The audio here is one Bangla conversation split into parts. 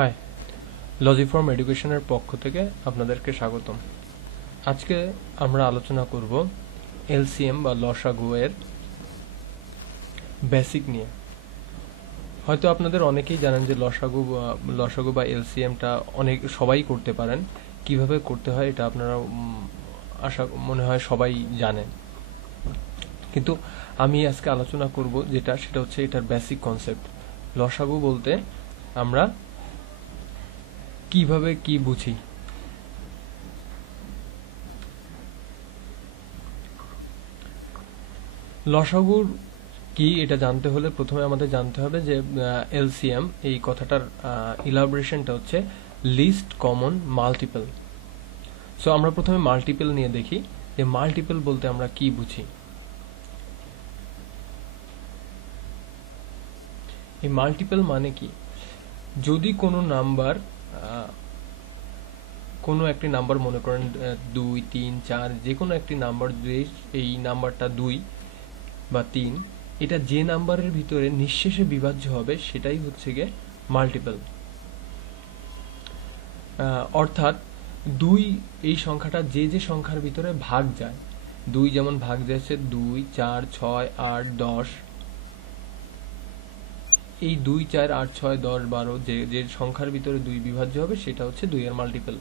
হাই, লজিফর্ম এডুকেশনের পক্ষ থেকে আপনাদেরকে স্বাগতম। আজকে আমরা আলোচনা করব এলসিএম বা লসাগু এর বেসিক নিয়ে। হয়তো আপনাদের অনেকেই জানেন যে লসাগু বা এলসিএমটা সবাই করতে পারেন। কিভাবে করতে হয় এটা আপনারা মনে হয় সবাই জানেন, কিন্তু আমি আজকে আলোচনা করব সেটা হচ্ছে এটার বেসিক কনসেপ্ট। লসাগু বলতে আমরা কিভাবে কি বুঝি। লসাগুর কি এটা জানতে হলে প্রথমে আমাদের জানতে হবে যে এলসিএম এই কথাটার ইলাবোরেশনটা হচ্ছে লিস্ট কমন মাল্টিপল। সো আমরা প্রথমে মাল্টিপল নিয়ে দেখি যে মাল্টিপল বলতে আমরা কি বুঝি। এই মাল্টিপল মানে কি? যদি কোনো নাম্বার কোনো একটি নাম্বার মনে করেন 2, 3, 4 যে কোনো একটি নাম্বার, এই নাম্বারটা 2 বা 3, এটা যে নাম্বারের ভিতরে নিঃশেষে বিভাজ্য হবে সেটাই হচ্ছে গিয়ে মাল্টিপল। অর্থাৎ 2 এই সংখ্যাটা যে সংখ্যার ভিতরে ভাগ যায়, 2 যেমন ভাগ যাচ্ছে 2, 4, 6, 8, 10, এই 2, 4, 8, 6, 10, 12 যে সংখ্যার ভিতরে 2 বিভাজ্য হবে সেটা হচ্ছে 2 এর মাল্টিপল।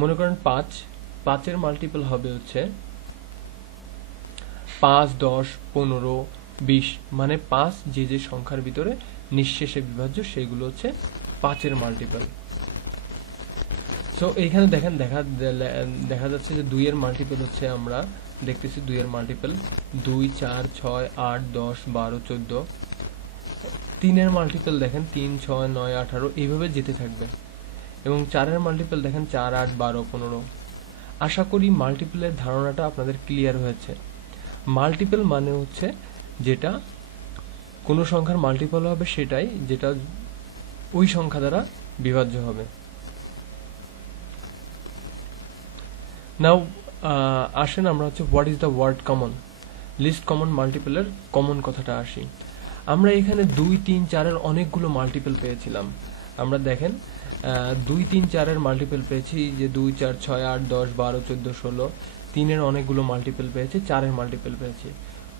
মনে করেন 5 এর মাল্টিপল হবে হচ্ছে 5, 10, 15, 20, মানে 5 যে সংখ্যার ভিতরে নিঃশেষে বিভাজ্য সেগুলো হচ্ছে 5 এর মাল্টিপল। সো এইখানে দেখা যাচ্ছে যে 2 এর মাল্টিপল হচ্ছে, আমরা দেখতেছি 2 এর মাল্টিপল 2, 4, 6, 8, 10, 12, 14। 3 এর মাল্টিপল দেখেন 3, 6, 9, 18 এইভাবে যেতে থাকবে। এবং 4 এর মাল্টিপল দেখেন 4, 8, 12, 15। আশা করি মাল্টিপলের ধারণাটা আপনাদের ক্লিয়ার হয়েছে। মাল্টিপল মানে হচ্ছে যেটা কোনো সংখ্যার মাল্টিপল হবে সেটাই যেটা ওই সংখ্যা দ্বারা বিভাজ্য হবে। নাও আসেন আমরা হচ্ছে what is the word common, least common মাল্টিপলের কমন কথাটা আসি। আমরা এখানে 2, 3, 4 এর অনেকগুলো মাল্টিপল পেয়েছিলাম। আমরা দেখেন 2, 3, 4 এর মাল্টিপল পেয়েছি যে 2, 4, 6, 8, 10, 12, 14, 16। 3 এর অনেকগুলো মাল্টিপল পেয়েছি, 4 এর মাল্টিপল পেয়েছি।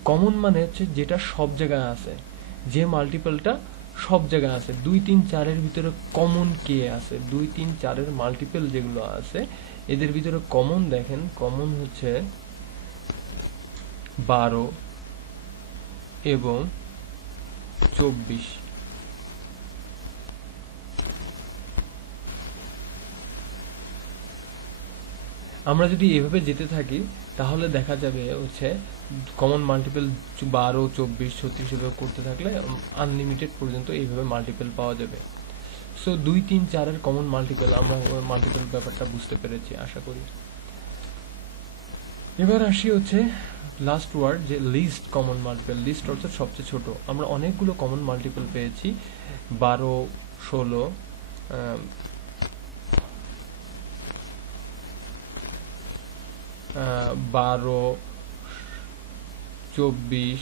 কমন মানে হচ্ছে যেটা সব জায়গায় আছে, যে মাল্টিপলটা সব জায়গায় আছে। 2, 3, 4 এর ভিতরে কমন কে আছে? 2, 3, 4 এর মাল্টিপল যেগুলো আছে এদের ভিতরে কমন দেখেন, কমন হচ্ছে 12 এবং 24। আমরা যদি এভাবে যেতে থাকি তাহলে দেখা যাবে হচ্ছে কমন মাল্টিপল 12, 24, 36 এভাবে করতে থাকলে আনলিমিটেড পর্যন্ত এইভাবে মাল্টিপল পাওয়া যাবে। সো 2, 3, 4 এর কমন মাল্টিপল, আমরা মাল্টিপল ব্যাপারটা বুঝতে পেরেছি আশা করি। এবার আসি হচ্ছে লাস্ট ওয়ার্ড, যে লিস্ট কমন মাল্টিপল। লিস্ট অর্থাৎ সবচেয়ে ছোট। আমরা অনেকগুলো কমন মাল্টিপল পেয়েছি, 12, 16, 24,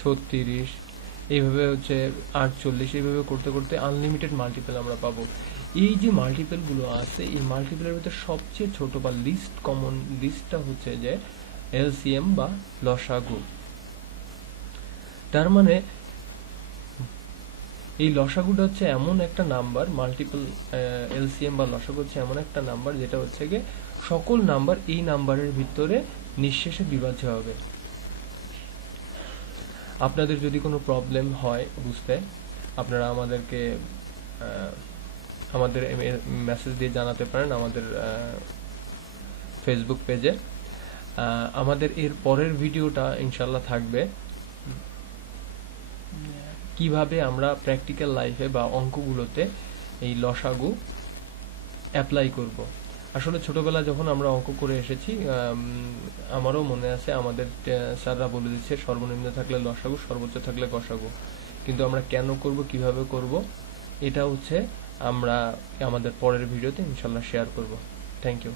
36, এইভাবে হচ্ছে 48, এইভাবে করতে করতে আনলিমিটেড মাল্টিপল আমরা পাবো। এই যে মাল্টিপল গুলো আছে এই মাল্টিপলের ভিতরে সবচেয়ে ছোট বা লিস্ট কমন লিস্টটা হচ্ছে যে এলসিএম বা লসাগু। তার মানে এই লসাগুটা হচ্ছে এমন একটা নাম্বার, মাল্টিপল এলসিএম বা লসাগু হচ্ছে এমন একটা নাম্বার যেটা হচ্ছে গিয়ে সকল নাম্বার এই নাম্বারের ভিতরে নিঃশেষে বিভাজ্য হবে। আপনাদের যদি কোনো প্রবলেম হয় বুঝতে, আপনারা আমাদেরকে আমাদের মেসেজ দিয়ে জানাতে পারেন আমাদের ফেসবুক পেজে। আমাদের এর পরের ভিডিওটা ইনশাল্লাহ থাকবে কিভাবে আমরা প্র্যাকটিক্যাল লাইফে বা অঙ্কগুলোতে এই লসাগু অ্যাপ্লাই করব। আসলে ছোটবেলা যখন আমরা অঙ্ক করে এসেছি আমারও মনে আছে, আমাদের স্যাররা বলে দিচ্ছে সর্বনিম্ন থাকলে লসাগু, সর্বোচ্চ থাকলে গসাগু। কিন্তু আমরা কেন করব, কিভাবে করব, এটা হচ্ছে আমরা আমাদের পরের ভিডিওতে ইনশাল্লাহ শেয়ার করব। Thank you.